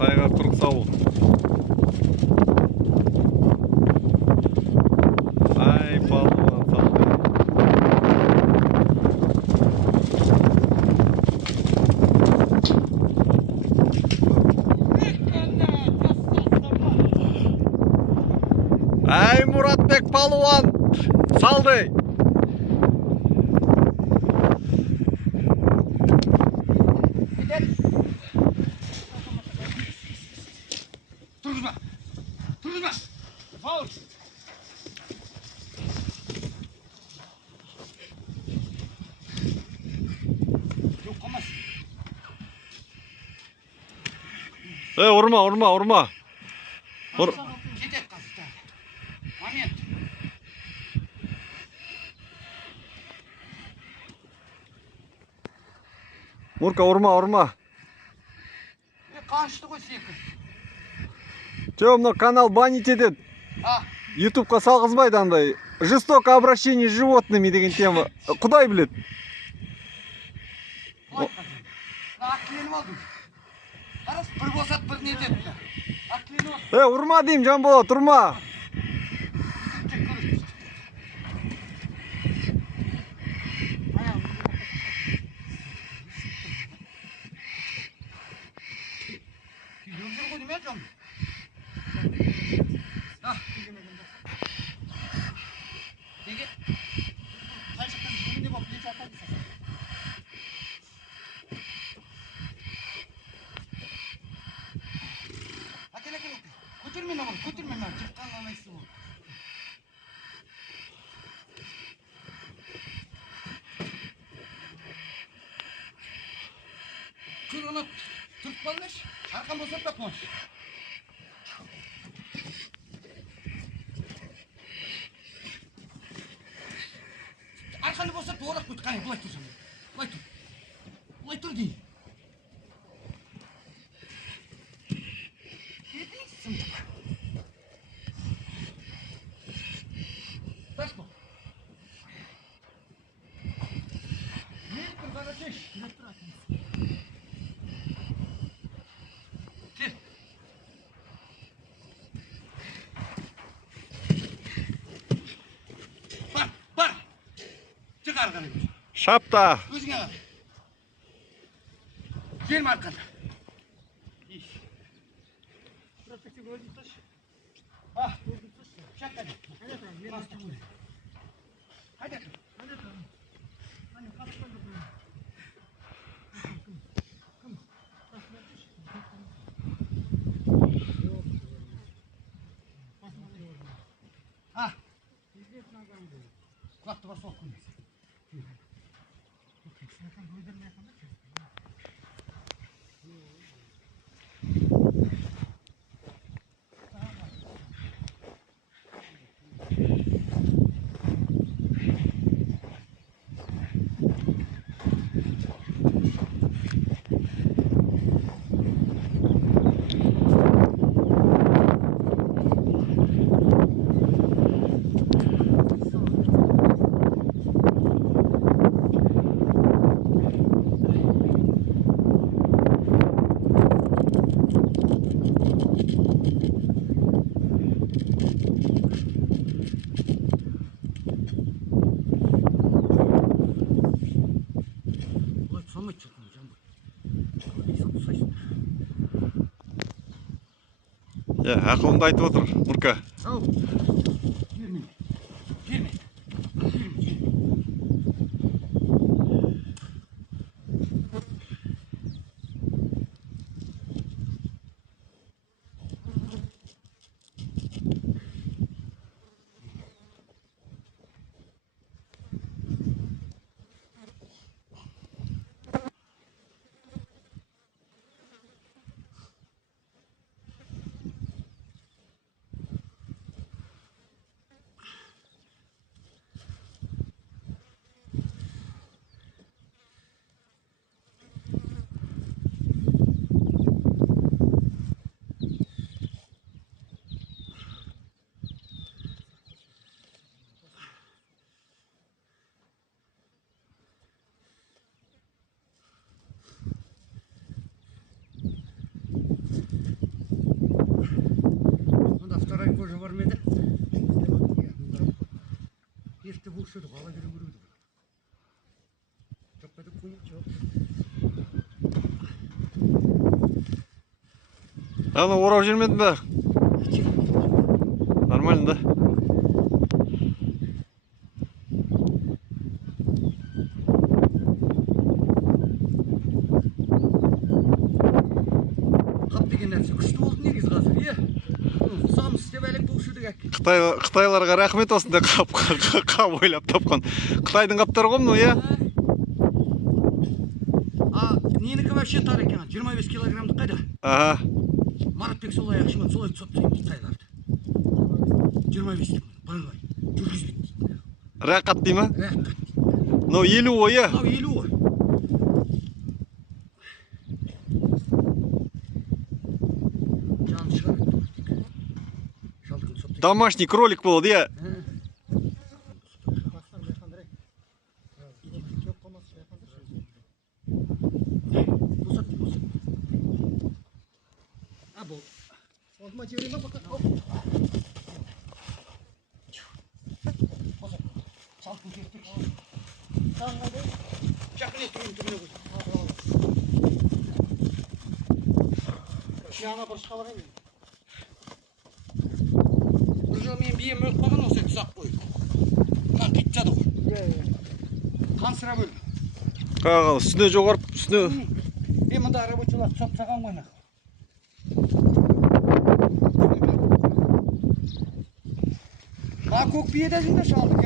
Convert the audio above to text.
Тайга құрлық салу. Ай, палуан салды. Ай, Мұратбек палуан салды. Turma. Faul. Yok olmaz. Urma. Gidek kazıda. Момент. Мурка, урма. Қаншты ғой секір. Мына канал банить етеді. Ютубқа салғызбайды андай. Жестокое обращение с животными деген тема. Құдай біледі. Ақленіп алдым. Қарас, бір босат бір не деді. Ақленіп алдым. Урма деймін, Жанболат, урма. Көтермен, жұрттан алайсың ол. Көр оны тұрып қалмаш, арқан босап та қош. Арқанды босап орақ қойды, қане, бұлай тұрсам. Бұлай тұр дейін. Бар. Çık arkanı. Шапта. Өзіңе ал. Gelme arkanda. Şak hadi. Hadi. Kulakta var sokun. Ақылымды айтып отыр, Мурка. Келме. көрсөдү, ала келе көрөдү. Жок деп коюп, жок. Аны орап жүрмедin бе? Нормально, да? Қап деген нәрсе күшті болды негізі қазір, е? Ұсамыз істеп әлек болушы едік әке. Қытайларға рахмет осындай қап ойлап тапқан. Қытайдың қаптары ғой мынау, е? Ненікі вообще тар екен, 25 килограммдық қайда? Ага. Маратбек солай ақшымен солай тұсап тайым Қытайларды. 25-тік бірыңғай, жүргізбейді дейді. Рақат дей ма? Рақат дейді. Мынау 50 ғой, е? Мынау 50 ғой. Жаны шығарады. Домашний кролик болады, е? Жаңа бұрышқа барайын. Бір жыл мен бием өліп қалған осы ұсақ қойып. Мына қитсады ғой. Қансыра бөліп. Қағал, үстіне жоғарып, үстіне... Мұнда рабочылар тұсап саған ғой нақ. Көк бие дәжіңдер шалдық,